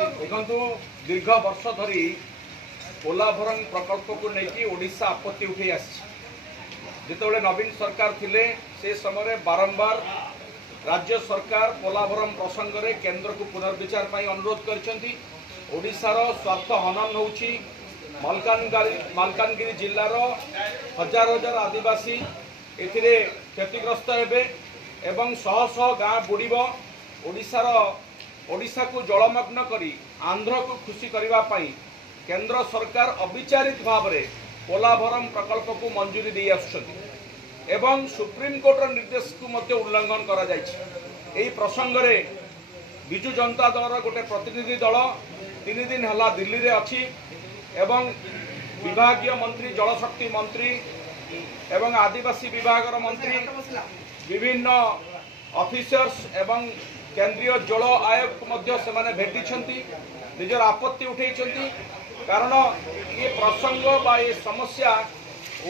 देखु दीर्घ वर्ष धरी पोलाभरंग प्रकल्प को लेकिन ओडिशा आपत्ति उठे आते नवीन सरकार थिले से समय बारंबार राज्य सरकार पोलाभरम प्रसंग में केंद्र को पुनर्विचार पर अनुरोध करिशार स्वार्थ हनन होउछि। मालकानगिरी जिलार हजार हजार आदिवासी एथिरे क्षतिग्रस्त हेबे एवं शह शह गाँ बुड़ीब। ओडिशा को जलमग्न करी आंध्र को खुशी करने पाई केंद्र सरकार अविचारित भाव में पोलाभरम प्रकल्प को मंजूरी दे आसुछंती एवं सुप्रीम कोर्ट निर्देश को मध्य उल्लंघन करा जायछि। एही प्रसंग रे बिजु जनता दल गोटे प्रतिनिधि दल 3 दिन हला दिल्ली रे अछि एवं विभागीय मंत्री जलशक्ति मंत्री एवं आदिवासी विभाग मंत्री विभिन्न ऑफिसर्स एवं केंद्रीय जल आयोग को मध्य से भेटी निजर आपत्ति उठे कारण ये प्रसंग बा ये समस्या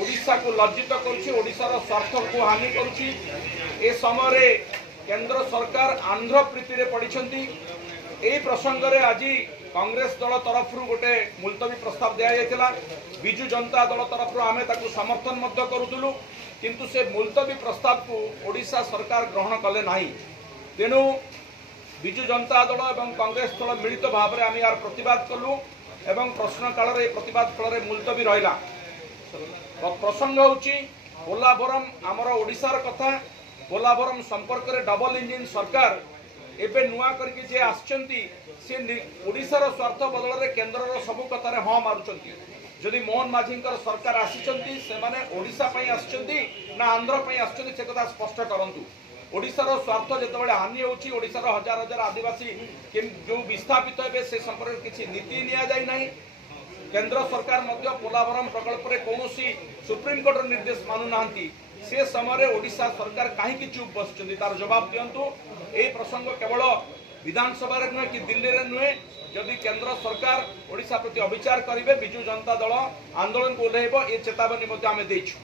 ओडिशा को लज्जित करुशार स्वार्थ को हानि करुच्ची। ए समय केंद्र सरकार आंध्र प्रीति पड़ी यही प्रसंग रे आज कांग्रेस दल तरफ गोटे मुलतवी प्रस्ताव दि जाता। बिजु जनता दल तरफ आमे ताकू समर्थन करूलु किंतु से मुलतवी प्रस्ताव को ओडिशा सरकार ग्रहण कले नहीं। तेणु बिजु जनता दल और कांग्रेस दल मिलित भाव में आम यार प्रतिवाद कलु एवं प्रश्न काल प्रतिवाद फल मुलतवी रहा। प्रसंग होची पोलाभरम आमर ओडिशार कथा। पोलाभरम संपर्क में डबल इंजिन सरकार एबे नुआ करके जे आछंती से ओडिशार स्वार्थ बदल में केंद्र सबू कथार हाँ मारुचंती। जदि मोहन माझी सरकार आसीचंती से माने ओडिशा पई आछंती ना आंध्र पई आछंती से कथा स्पष्ट करंतु। ओडिशार स्वार्थ जितेबाला हानि होची ओडिशार हजार हजार आदिवासी जो विस्थापित हे से संपर्क किसी नीति निया जाय नहीं। केंद्र सरकार मध्य पोलाभरम प्रकल्प रे कौनसी सुप्रीम कोर्ट निर्देश मानु नांती से समय ओडिशा सरकार कहीं चुप बसुंट तार जवाब दिंतु। यही प्रसंग केवल विधानसभा नुहे कि दिल्ली में नुहे जदि केंद्र सरकार ओडिशा प्रति अविचार करेंगे बिजु जनता दल आंदोलन को ओह्लैब ये चेतावनी आम देछु।